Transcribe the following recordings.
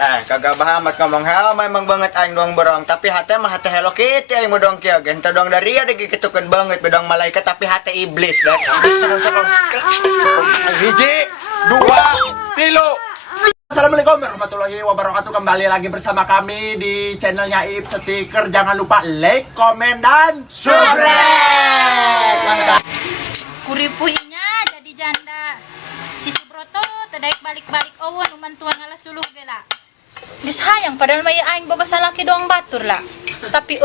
Kagak bahamat ngomong hal memang banget aing doang borong tapi hati mah hati Hello Kitty aing mau dong kieu genta dong dari ada gitukeun banget bedong malaikat tapi hati iblis dah. Hiji, dua, tilu. Assalamualaikum warahmatullahi wabarakatuh. Kembali lagi bersama kami di channelnya Ip Stiker. Jangan lupa like, komen, dan subscribe. Mantap. Kuripuinya jadi janda. Si Subroto tedaik balik-balik awan umantuan ngalah suluh gela. Disayang padahal may aing boga salaki doang batur lah. Tapi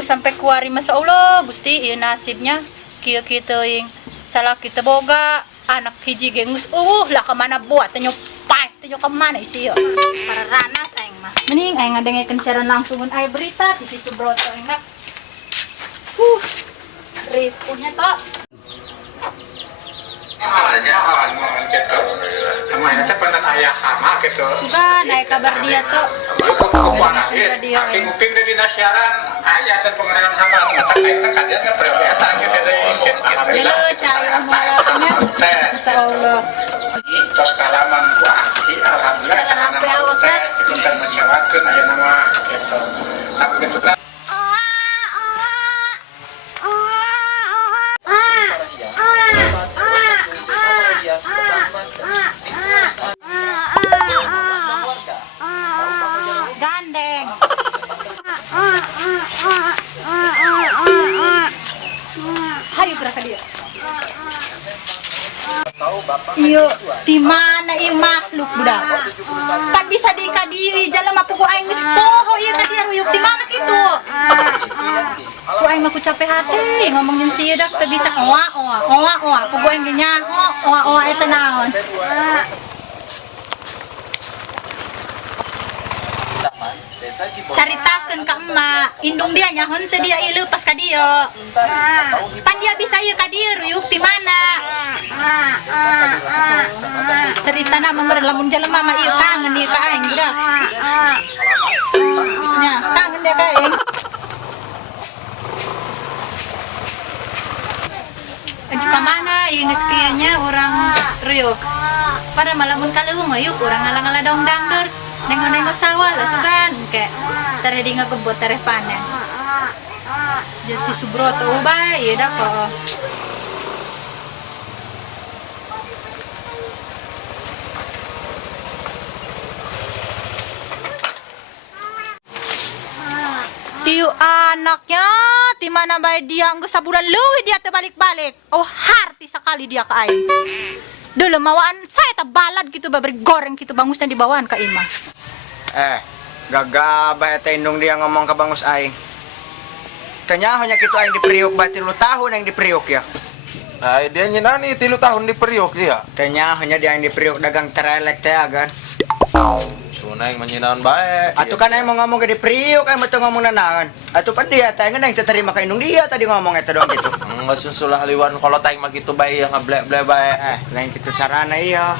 sampai kuari masa Allah Gusti ieu nasibnya kieu kieu teuing salaki teu boga anak hiji gengus lah ka mana buat teu pai teu ka mana isi ieu. Para ranas aing mah. Mending aing ngadengekeun siaran langsungun aya berita di si Subroto enak. Ripuhnya tok. Namanya teh pernah ayah sama gitu. Suka naik kabar dia tuh. Aki nguping dari nasiaran ayah dan pengenalan sama tapi itu kalian kan berbeda gitu dari Dulu cahaya mulanya. Insya Allah. Terus kalaman ku aki alhamdulillah Sampai awak kan. kita menyewakan ayah nama gitu. Tapi gitu kan. Gandeng. Hayu gerak dia. Iyo, di mana iyo makhluk budak? Pan bisa dikadiri jalan apa ku aing geus poho ieu ka dia ruyuk di mana kitu? Ku aing mah ku capek hati ngomong jeung si dak teu bisa oa ku aing ge nyaho oa eta naon. Caritakeun ka emak, indung dia nya henteu dia ieu leupas ka dieu. Pan dia bisa ieu ka dieu ruyuk di mana? Ceritana mah meureun lamun jelema mah ieu kangen ieu ka aing budak. Nya, kangen dia ka aing. Aju ka mana ieu geus kieu nya urang ruyuk. Pada malamun kaleuweung yuk urang ngalang-ngalang dong dangdur. Nengok-nengok sawah lah sugan kayak tareh di ngagebot tareh panen. Jadi Subroto bae ieu da kok. Tiu anaknya di mana bae dia geus sabulan leuwih dia teu balik-balik. Oh harti sekali dia ka aing. Dulu mawaan saya tak balad gitu babri goreng gitu bangusnya di bawaan ka imah. Gagabah eta indung dia ngomong ke bangus aing. Kenyahonya kitu aing di Priuk bae 3 tahun aing di Priuk ya. Nah, dia nyenani 3 tahun di Priok ya. Kenyahonya dia aing di Priuk dagang terelek teh agan. Suna yang menyenawan baik. Atuh kan aing mau ngomong ke di Priuk aing betul ngomong nanaon. Atuh pan dia teh aing terima ka indung dia tadi ngomong eta doang gitu. Geus sulah liwan kalau taing mah kitu bae yang ngeblek-blek bae. Lain kitu carana iya.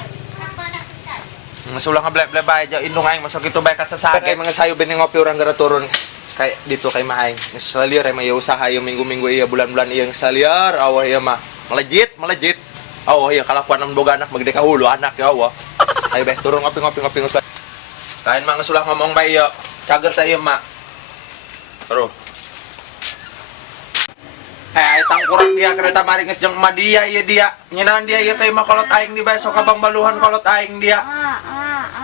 Ngasulah ngeblek-blek bae aja indung aing masuk kitu bae ka sasage mengesayu bene ngopi urang gara turun. Kayak ditu kayak mah aing. Geus salieur mah ya usaha ieu minggu-minggu ieu bulan-bulan ieu geus salieur awah ieu mah. Melejit. Allah ieu kalakuan boga anak mah gede ka hulu anak ya Allah. Ayo beh turun ngopi geus bae. Kain mah geus ulah ngomong bae ieu. Cager teh ieu mah. Terus tangkurak dia kereta mari geus jeung emak dia ieu dia. Nyeunaan dia ieu teh mah kolot aing di bae sok abang baluhan kolot aing dia.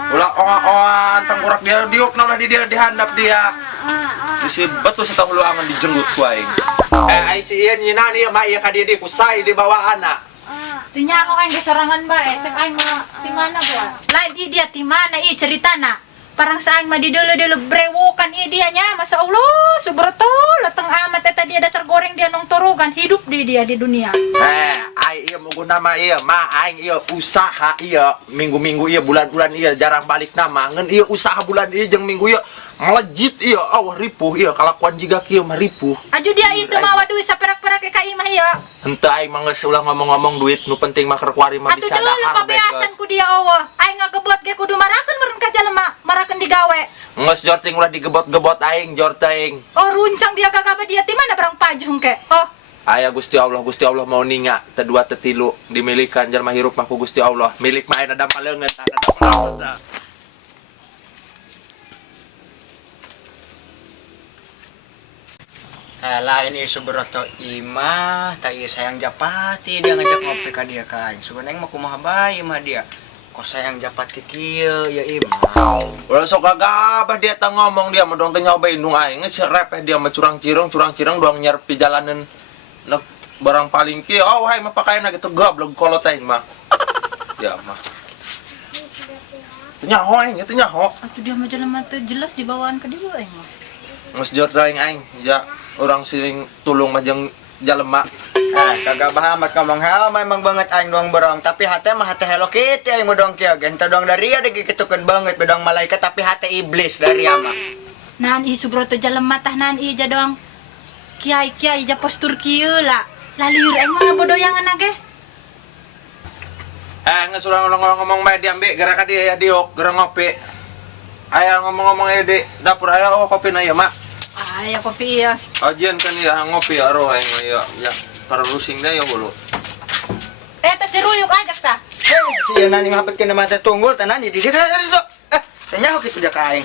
Ulah oa-oan tangkurak dia diukna ulah di dia dihandap dia. Disibet tuh satah hulu angan dijenggut ku aing. Ai si ieu nyeunaan ieu mah ieu ka dia di kusai di bawah anak. Tinya ako aing geserangan bae cek aing mah di mana gua. Lain dia di mana ieu ceritana. Parang sa aing mah di dulu brewokan ieu dia nya masa Allah Subroto leteng amat eta dia dasar goreng dia nong turugan hidup di dia di dunia. Ai ieu muguna mah ieu mah aing ieu usaha ieu minggu-minggu ieu bulan-bulan ieu jarang balik nama ngeun ieu usaha bulan ieu jeung minggu ieu melejit ieu awah ripuh ieu kalakuan jiga kieu mah ripuh. Aju dia itu mawa duit saperak-perak ke ka imah ieu. Henteu aing mah geus ulah ngomong-ngomong duit nu penting mah keur kuari mah bisa dahar. Atuh pabeasan ku dia Allah. Aing ngagebot ge kudu marakeun meureun ka jelema, marakeun digawe. Geus jorting ulah digebot-gebot aing jorting. Oh runcang dia kagak dia ti mana barang pajung ke. Oh Aya Gusti Allah mau ninga tedua tetilu dimilikan jalma hirup mah ku Gusti Allah. Milik mah aya dam paleungeut, ada dam paleungeut. Lain isu beroto imah, tak iya sayang japati dia ngajak ngopi ka dia ka aing. Sebenarnya mah kumaha bae imah dia. Kok sayang japati kieu ya imah. Ulah sok gagabah dia tang ngomong dia mah dong teh nyobain dong aing geus repeh dia mah curang cirong doang nyarep di jalanan nek barang paling kieu oh hai mah pakaina gitu goblok kolot aing mah. Ya mah. Teu nyaho aing teu nyaho. Atuh dia mah jelema teu jelas dibawaan ke dia aing mah. Geus jor aing ya orang sering tulung mah jeung jalema. Kagak amat ngomong hal memang banget aing doang borong tapi hate mah hate Hello Kitty aing mah dong kieu gen teu dong dari ada gitukeun banget bedong malaikat tapi hate iblis dari ama. Nahan i Subroto jelema tah nahan i ja doang kiai ja postur kieu lah. Laliur aing mah ngabodoyangan ge. Geus urang ngomong mah diambe gara ka dia ya diok gara ngopi. Aya ngomong-ngomong di dapur aya oh kopi na ya mak. Ya kopi ya. Ajian kan ya ngopi aro aing mah ya para rusing da ya bolo. Tas si Ruyuk ajak tah. Si nani ngapet kena mata tunggul tanan di dia itu. Tanya kitu dia ka aing.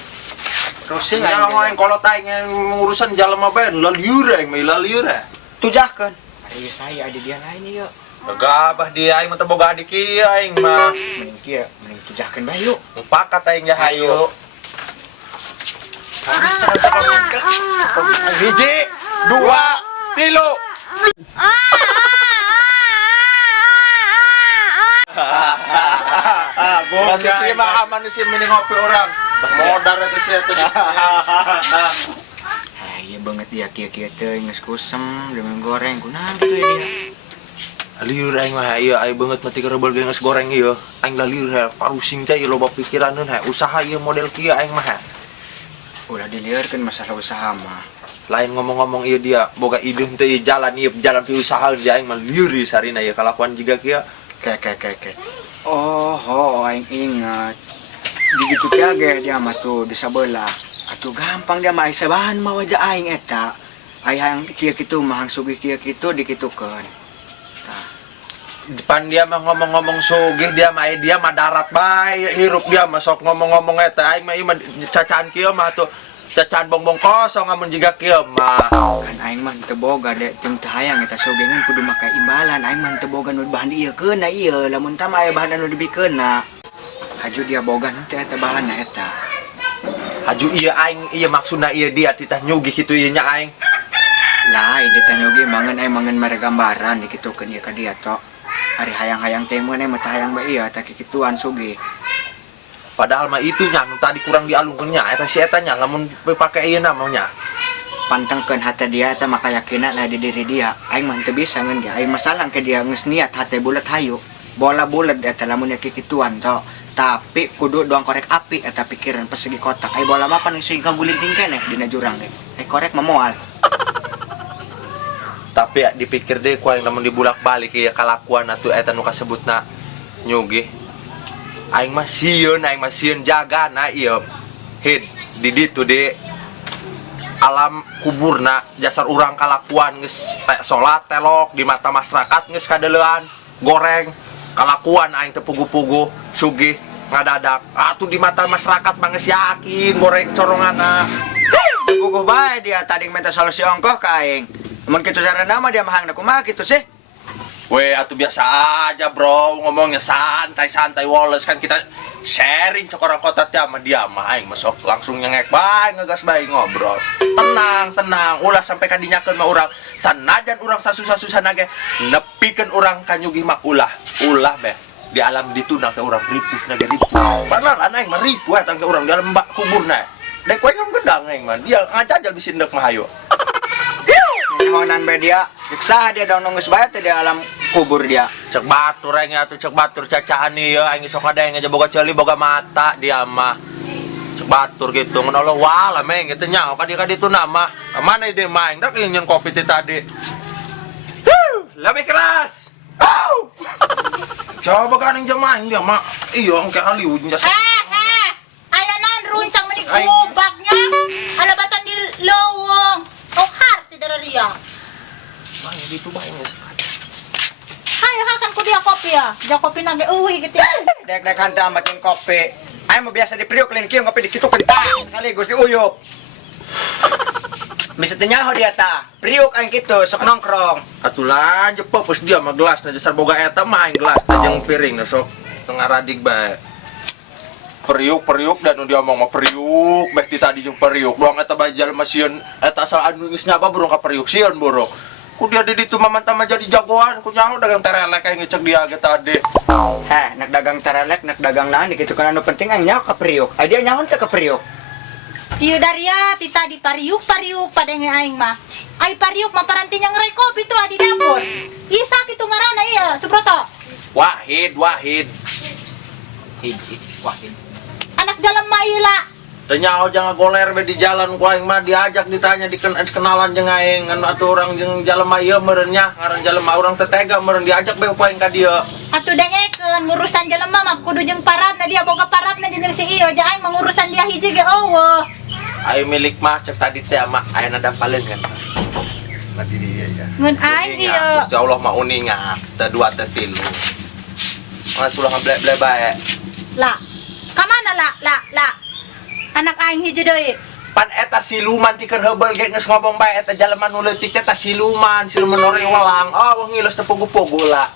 Rusing Ya aing kolot aing urusan jalema bae laliur aing mah laliur. Tujahkeun. Ari saya ada dia lain ieu. Gagabah dia aing mah teu boga adik ieu aing mah. Mending kieu, mending tujahkeun bae yuk. Mupakat aing ya hayu. Habis terang hiji, dua, tilu. Masih sih mah aman sih mending ngopi orang. Modar itu sih itu. Iya banget dia kieu teh geus kusem dengan goreng kunaon kitu ya dia. Liur aing mah ieu aya banget mati kerebel geus goreng ieu. Aing laliur he parusing teh loba pikiraneun he usaha ieu model kieu aing mah. Ulah diliurkeun masalah usaha mah. Lain ngomong-ngomong ieu dia boga ide teh jalan pi usaha dia aing mah liur sarina ieu kalakuan jiga kieu. Ke. Oh, aing ingat. Di gitu teh ge dia mah tuh di sabelah. Atuh gampang dia mah sabahan mah wajah aing eta. Aya yang kieu kitu mah hang sugih kieu kitu dikitukeun. Depan dia mah ngomong-ngomong sugih dia mah darat bae hirup dia mah sok ngomong-ngomong eta aing mah ieu mah cacaan kieu mah tuh cacaan bongbong kosong amun jiga kieu mah. Kan aing mah teu boga dek teu hayang eta sogengan kudu make imbalan aing mah teu boga nu bahan ieu keuna ieu lamun tah mah aya bahan anu dibikeunna. Haju dia boga teh eta bahanna eta. Haju ieu aing ieu maksudna ieu dia titah nyugih kitu ieu nya aing. Lain ditanya oge mangan aing mangan mere gambaran dikitukeun ieu ka dia tok. Hari hayang-hayang teh mah mah hayang bae ieu tah kikituan sugih. Padahal mah itu nya nu tadi kurang dialungkeun nya eta si eta nya lamun pake ieu namanya. Pantengkeun hate dia eta maka yakinna di diri dia. Aing mah teu bisa ngeun dia. Aing masalah ke dia geus niat hate bulet hayu. Bola bulet eta lamun kikituan tok. Tapi kudu doang korek api eta pikiran persegi kotak. Ai bola mah pan sing kagulinting keneh dina jurang ge. Ai korek mah moal. Tapi ya dipikir deh ku yang namun dibulak-balik ya kalakuan atuh eta nu kasebutna nyugih. Aing mah sieun jagana ieu. Hid di ditu de alam kuburna jasar urang kalakuan geus salat telok di mata masyarakat geus kadeulean goreng kalakuan aing teu pugu-pugu sugih ngadadak atuh di mata masyarakat mah geus yakin goreng coronganna. Puguh bae dia tadi minta solusi ongkoh ka aing. Mun kitu carana mah dia mah hangna kumaha kitu sih? Weh, atuh biasa aja bro, ngomongnya santai-santai woles kan kita sharing cok orang kota teh sama dia mah aing masuk langsung nyengek bae ngegas bae ngobrol. Tenang, ulah sampai kadinyakeun mah urang sanajan urang sasusah-susah nage nepikeun urang kanyugih mah ulah beh. Di alam dituna ke urang ripuh nage ripuh. Beneran aing mah ripuh eta ke urang di alam mbak kuburna. Dek kowe ngam gedang aing mah, dia ngajajal bisi ndek mah hayo. Nyahonan be dia, diksa dia daun nunggus bae teh di alam kubur dia. Cek batur aing atuh cek batur cacaan ieu aing sok ada yang aja boga ceuli boga mata dia mah. Cek batur gitu ngan Allah wala meng kitu nya ka ditu nama. Mana ide main dak nyen kopi teh tadi. Lebih keras. Coba kan yang main dia mah iya engke Hollywood nya. Aya naon runcang meuni gobagnya. Alabatan di lowong. Oh harti dararia. Main ditu bae geus. Hayo hakan ku dia kopi ya. Ja kopi nage eueuh gitu. Dek hante amatin kopi. Aing mah biasa dipriuk lain kieu ngopi dikitukeun tah sekaligus diuyup. Bisa tenyaho dia ta. Priuk aing kitu sok nongkrong. Atulah jepo pos dia mah gelas na dasar boga eta mah aing gelas na jeung piring na sok tengah radig bae. Periuk dan nu dia omong mah periuk beh ti tadi jeung periuk doang eta bae jalma sieun eta asal anu geus nyaba burung ka periuk sieun borok. Ku dia di ditu mamantah mah jadi jagoan ku nyaho dagang terelek kayak ngecek dia ge tadi. Heh, nak dagang terelek, nak dagang naon kitu kan anu penting aing nyaho ka priuk. Dia nyaho teh ka priuk. Iya Daria, ti tadi pariuk padenge aing mah. Ai pariuk mah parantinya ngerai kopi tuh di dapur. Isa kitu ngaranna ieu, Subroto. Wahid. Hiji Wahid. Anak dalam mah ieu la. Tanya jangan goler be di jalan ku aing mah diajak ditanya kenalan jeung aing anu atuh urang jeung jalema ieu meureun nya ngaran jalema urang teh tega meureun diajak be ku aing ka dieu. Atuh dengekeun ngurusan jelema mah kudu jeung parabna dia boga parabna jeung si ieu ja aing mengurusan dia hiji ge eueuh. Aing milik mah cek tadi teh mah aya nada paleun kan. Mati dia ya. Ngun aing ieu. Gusti Allah mah uninga teh dua teh tilu. Mas ulah ngablek-blek bae. La. Ka mana la? Anak aing hiji deui. Pan eta siluman ti keur heubel ge geus ngomong bae eta jalema nu leutik teh siluman ori walang. Oh ngilos teh pogo-pogo lah.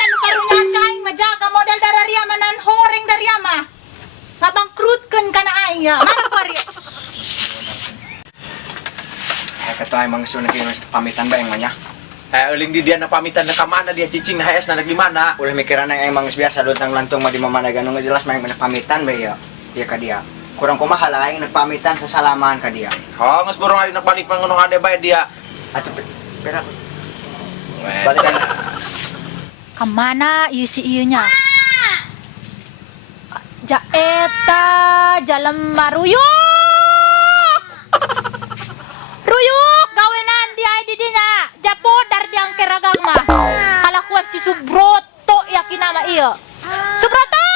Tanu karunyan ka aing mah jaga modal dararia manan horeng daria mah. Ngabangkrutkeun kana aing ya. Mana pari? Kata aing mah geus pamitan bae mah nya. Euling di dia na pamitan na ka mana dia cicing na HS na di mana? Ulah mikiran aing emang geus biasa luntang lantung mah di mamana anu jelas mah aing pamitan bae ya. Ieu ka dia. Kurang kumaha lah aing pamitan sasalaman ka dia. Oh geus burung aing balik mangunuh ade bae dia. Atuh berak. Balik kan. Kamana ieu si ieu nya? Ja eta jalema ruyuk. Ruyuk gawenan di ai di dinya. Japodar diang keragang mah. Kalakuan si Subroto yakin nama ieu. Subroto!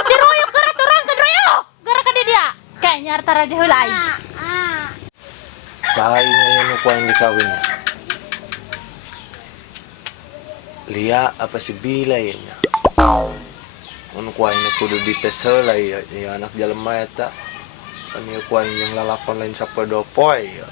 Si ruyuk geura turunkeun ruyuk. Geura ka di dia. Kayaknya arta raja heula aing. Saing anu ku aing dikawin. Lia apa si Bila ya nya? Anu ku aing kudu dites heula ya anak jalema eta. Anu ku aing yang lalakon lain sapoe dopoe ya.